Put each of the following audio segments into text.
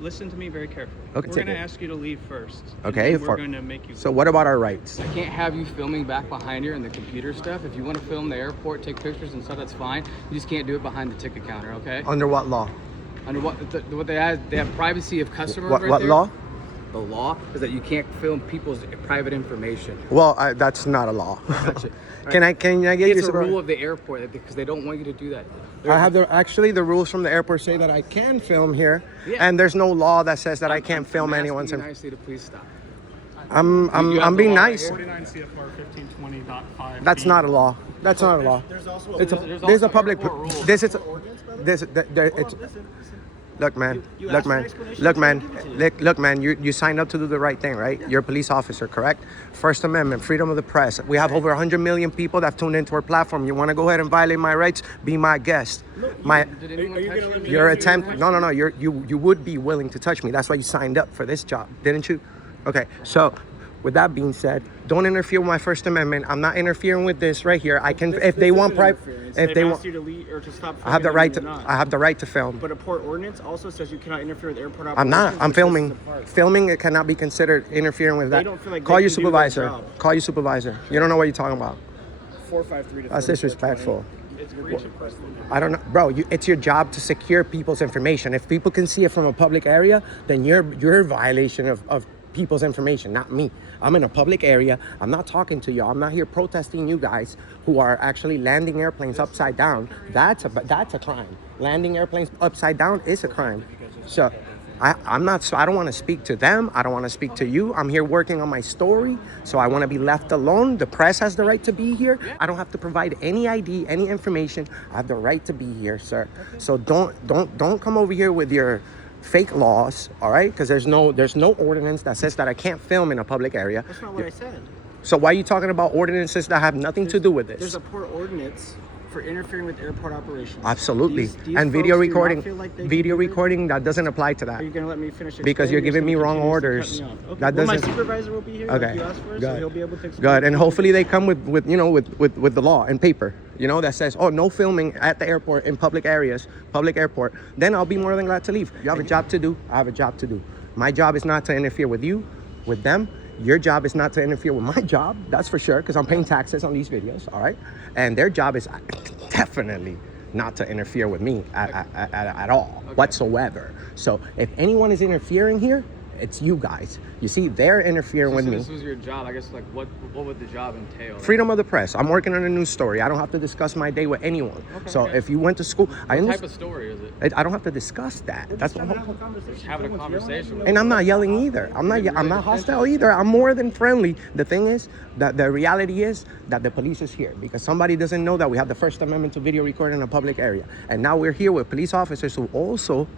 listen to me very carefully. Okay, we're take going to it. ask you to leave first. Okay, We're going to make you. So what about our rights? I can't have you filming back behind here and the computer stuff. If you want to film the airport, take pictures and stuff, that's fine. You just can't do it behind the ticket counter, okay? Under what law? Under what they have privacy of customers. What right there. law? The law is that you can't film people's private information. Well, that's not a law. Gotcha. Can I get It's you a rule of the airport because they don't want you to do that. I have the rules from the airport say that I can film here, Yeah. and there's no law that says that I can't film I'm anyone's. asking you nicely to please stop. I'm You have the being law right nice. here. 49 CFR 1520.5. That's not a law. That's not a law. There's also It's There's there's a also public. airport rules. This is ordinance, brother. this it's. Listen. Look, man. You Look, asked for an man. explanation, Look, so man. I'll give it to you. Look, man. You signed up to do the right thing, right? You're a police officer, correct? First Amendment, freedom of the press. We have over 100 million people that have tuned into our platform. You want to go ahead and violate my rights? Be my guest. My Did anyone Are you touch gonna let me- your you- attempt. No. You would be willing to touch me. That's why you signed up for this job, didn't you? Okay. So, with that being said, don't interfere with my First Amendment. I'm not interfering with this right here. I can, if they want private, if they want, you to leave or to stop. I have the filming, right you're to. not. I have the right to film. But a port ordinance also says you cannot interfere with airport operations. I'm not. I'm which filming. sets it apart. Filming it cannot be considered interfering with that. don't feel like Call they your can do their supervisor. job. Call your supervisor. You don't know what you're talking about. 453 to That's 3420. disrespectful. It's breach of press. I don't know, bro. It's your job to secure people's information. If people can see it from a public area, then you're a violation of people's information, not me. I'm in a public area. I'm not talking to y'all. I'm not here protesting you guys who are actually landing airplanes upside down. That's a crime. Landing airplanes upside down is a crime. So I'm not. So I don't want to speak to them. I don't want to speak to you. I'm here working on my story, so I want to be left alone. The press has the right to be here. I don't have to provide any ID, any information. I have the right to be here, sir. So don't come over here with your fake laws, all right? Because there's no ordinance that says that I can't film in a public area. That's not what I said. So why are you talking about ordinances that have nothing to do with There's this? a port ordinance for interfering with airport operations. Absolutely. These And folks video do not recording, feel like they can video do it? recording, that doesn't apply to Are that. you going to let me finish Because explaining, you're or giving me just wrong continuously cut orders. me off? Okay. That Well, my doesn't- supervisor will be here. Okay. Like you asked for, so Good. he'll be able to explain. Good, and hopefully they come with the law and paper, that says, oh, no filming at the airport in public areas, public airport. Then I'll be more than glad to leave. You have a job to do. I have a job to do. My job is not to interfere with you, with them. Your job is not to interfere with my job. That's for sure, because I'm paying taxes on these videos. All right, and their job is definitely not to interfere with me at all whatsoever. So if anyone is interfering here, it's you guys. You see, they're interfering with So me. this was your job. I guess, like, what would the job entail? Freedom of the press. I'm working on a news story. I don't have to discuss my day with anyone. So okay. if you went to school, I What type understand. of story is it? I don't have to discuss that. That's what. Just having a conversation with And I'm not yelling either. I'm not hostile either. I'm more than friendly. The thing is that the reality is that the police is here because somebody doesn't know that we have the First Amendment to video recording in a public area, and now we're here with police officers who also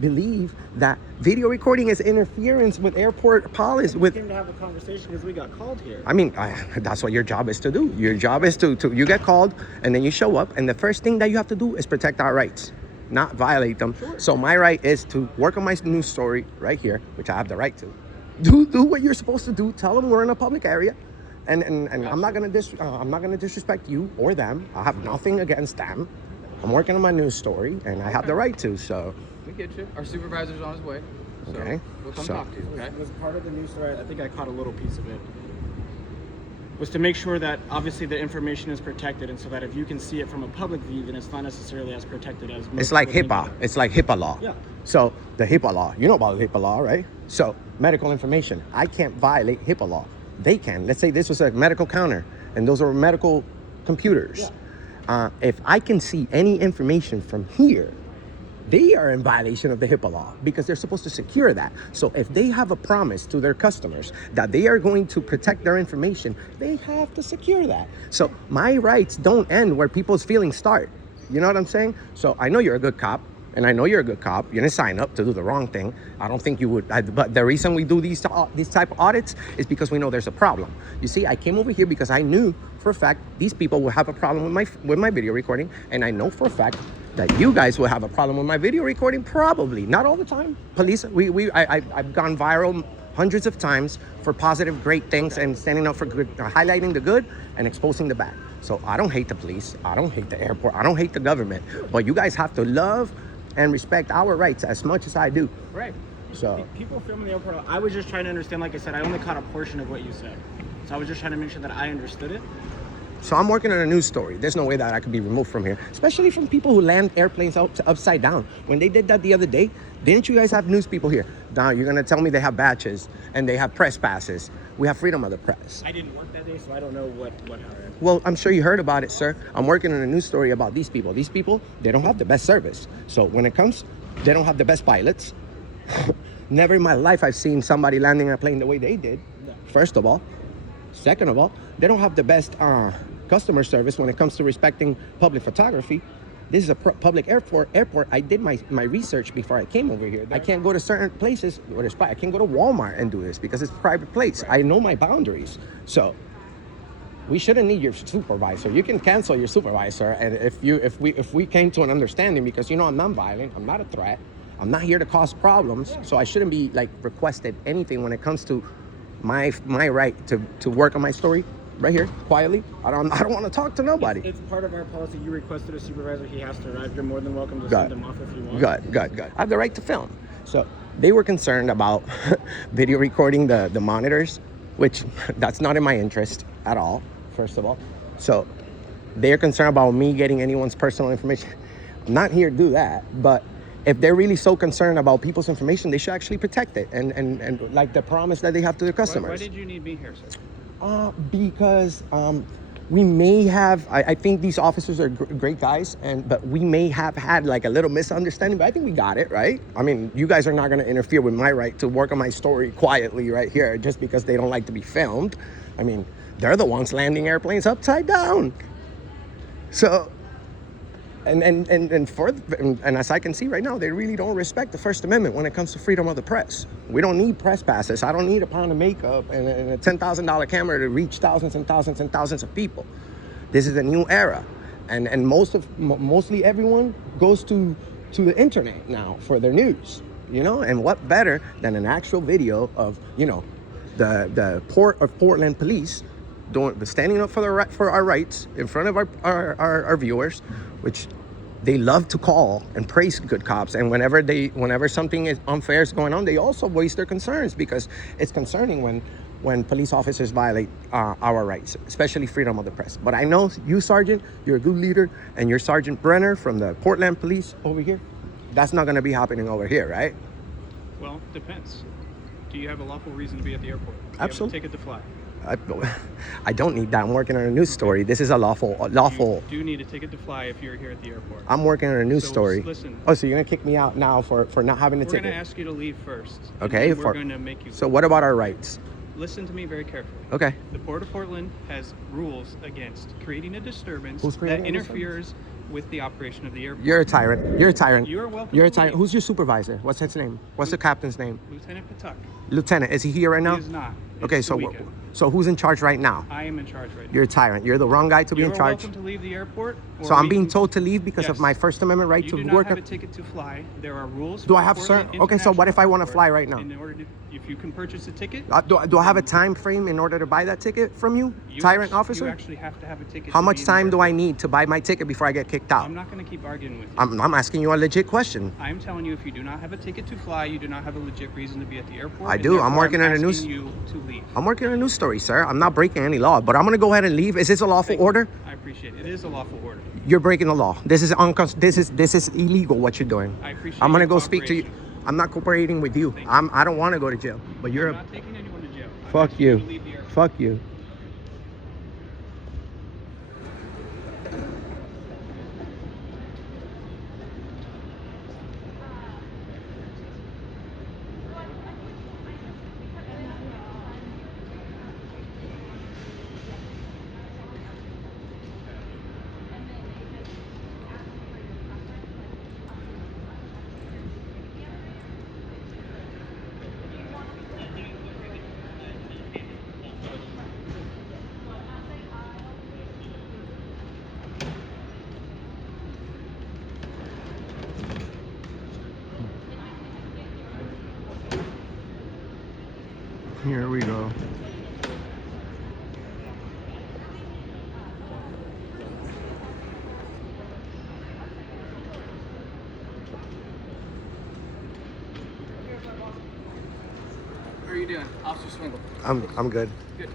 believe that video recording is interference with airport policy. We came to have a conversation because we got called here. I mean, that's what your job is to do. Your job is to you get called and then you show up, and the first thing that you have to do is protect our rights, not violate them. Sure. So my right is to work on my news story right here, which I have the right to. Do what you're supposed to do. Tell them we're in a public area, and I'm not gonna disrespect you or them. I have nothing against them. I'm working on my news story, and I have the right to. So. We get you. Our supervisor's on his way. So Okay. We'll come So- talk to you, okay? Was part of the news story. I think I caught a little piece of it. Was to make sure that obviously the information is protected, and so that if you can see it from a public view, then it's not necessarily as protected as. most It's like people think HIPAA. it is. It's like HIPAA law. Yeah. So the HIPAA law, you know about the HIPAA law, right? So medical information, I can't violate HIPAA law. They can. Let's say this was a medical counter, and those are medical computers. Yeah. If I can see any information from here, they are in violation of the HIPAA law because they're supposed to secure that. So if they have a promise to their customers that they are going to protect their information, they have to secure that. So my rights don't end where people's feelings start. You know what I'm saying? So I know you're a good cop, and I know you're a good cop. You didn't sign up to do the wrong thing. I don't think you would. But the reason we do these type of audits is because we know there's a problem. You see, I came over here because I knew for a fact these people will have a problem with my video recording, and I know for a fact that you guys will have a problem with my video recording. Probably not all the time. Police, I've gone viral hundreds of times for positive, great things and standing up for good, highlighting the good and exposing the bad. So I don't hate the police. I don't hate the airport. I don't hate the government. But you guys have to love and respect our rights as much as I do. Right. So People filming the airport. I was just trying to understand. Like I said, I only caught a portion of what you said, so I was just trying to make sure that I understood it. So I'm working on a news story. There's no way that I could be removed from here, especially from people who land airplanes upside down. When they did that the other day, didn't you guys have news people here? Now you're gonna tell me they have badges and they have press passes. We have freedom of the press. I didn't work that day, so I don't know what happened. Well, I'm sure you heard about it, sir. I'm working on a news story about these people. These people, they don't have the best service. So when it comes, they don't have the best pilots. Never in my life I've seen somebody landing a plane the way they did. No. First of all. Second of all, they don't have the best customer service when it comes to respecting public photography. This is a public airport. I did my research before I came over here. I can't go to certain places where there's I can't go to Walmart and do this because it's a private place. I know my boundaries. So we shouldn't need your supervisor. You can cancel your supervisor, and if we came to an understanding, because you know I'm non-violent, I'm not a threat, I'm not here to cause problems, so I shouldn't be like requested anything when it comes to my right to work on my story right here quietly. I don't want to talk to nobody. It's part of our policy. You requested a supervisor. He has to arrive. You're more than welcome to Good. send him off if you want. Good. I have the right to film. So they were concerned about video recording the monitors, which that's not in my interest at all, first of all. So they're concerned about me getting anyone's personal information. I'm not here to do that, but if they're really so concerned about people's information, they should actually protect it and like the promise that they have to their customers. Why did you need me here, sir? Because we may have, I think these officers are great guys, but we may have had like a little misunderstanding, but I think we got it, right? I mean, you guys are not going to interfere with my right to work on my story quietly right here just because they don't like to be filmed. I mean, they're the ones landing airplanes upside down. So, and as I can see right now, they really don't respect the First Amendment when it comes to freedom of the press. We don't need press passes. I don't need a pound of makeup and a $10,000 camera to reach thousands and thousands and thousands of people. This is a new era, and mostly everyone goes to the internet now for their news. You know, and what better than an actual video of the Port of Portland police standing up for our rights in front of our viewers, which they love to call and praise good cops. And whenever something is unfair is going on, they also voice their concerns, because it's concerning when police officers violate our rights, especially freedom of the press. But I know you, Sergeant, you're a good leader, and you're Sergeant Brenner from the Portland Police over here. That's not going to be happening over here, right? Well, depends. Do you have a lawful reason to be at the airport? Do you Absolutely. have a ticket to fly? I don't need that. I'm working on a news story. This is a lawful. You do need a ticket to fly if you're here at the airport. I'm working on a news So, story. listen. Oh, so you're gonna kick me out now for not having a We're ticket? going to ask you to leave first. and Okay. then we're going to make you. So what about our rights? Listen to me very carefully. Okay. The Port of Portland has rules against creating a disturbance Who's creating that a disturbance? interferes with the operation of the airport. You're a tyrant. You're a tyrant. You are welcome You're a to tyrant. leave. Who's your supervisor? What's his name? What's the captain's name? Lieutenant Patuk. Lieutenant. Is he here right now? He is not. Okay. It's So the weekend. so who's in charge right now? I am in charge right now. You're a tyrant. You're the wrong guy to be in You're charge. welcome to leave the airport. or So I'm we being can- told to leave because of Yes. my First Amendment right You to do not work. have a ticket to fly. There are rules. Do for I have Portland certain? Okay. So what if I want to International fly right now? Airport. In order to, if you can purchase a ticket, Do I have a time frame in order to buy that ticket from you, tyrant officer? You actually have to have a ticket. How to much be in time the do I airport. need to buy my ticket before I get kicked out? I'm not going to keep arguing with you. I'm asking you a legit question. I'm telling you, if you do not have a ticket to fly, you do not have a legit reason to be at the airport. I and do. I'm therefore working on a news- asking you to leave. I'm working on a news story, sir. I'm not breaking any law, but I'm gonna go ahead and leave. Is this a lawful Thank you. order? I appreciate it. It is a lawful order. You're breaking the law. This is illegal what you're doing. I appreciate I'm gonna your go speak to you. cooperation. I'm not cooperating with you. Thank you. I don't want to go to jail, but you're I'm a not taking anyone to jail. I'm fuck asking you. to leave the airport. Fuck you. Here we go. are you doing? Officer Swingle. I'm good. Good.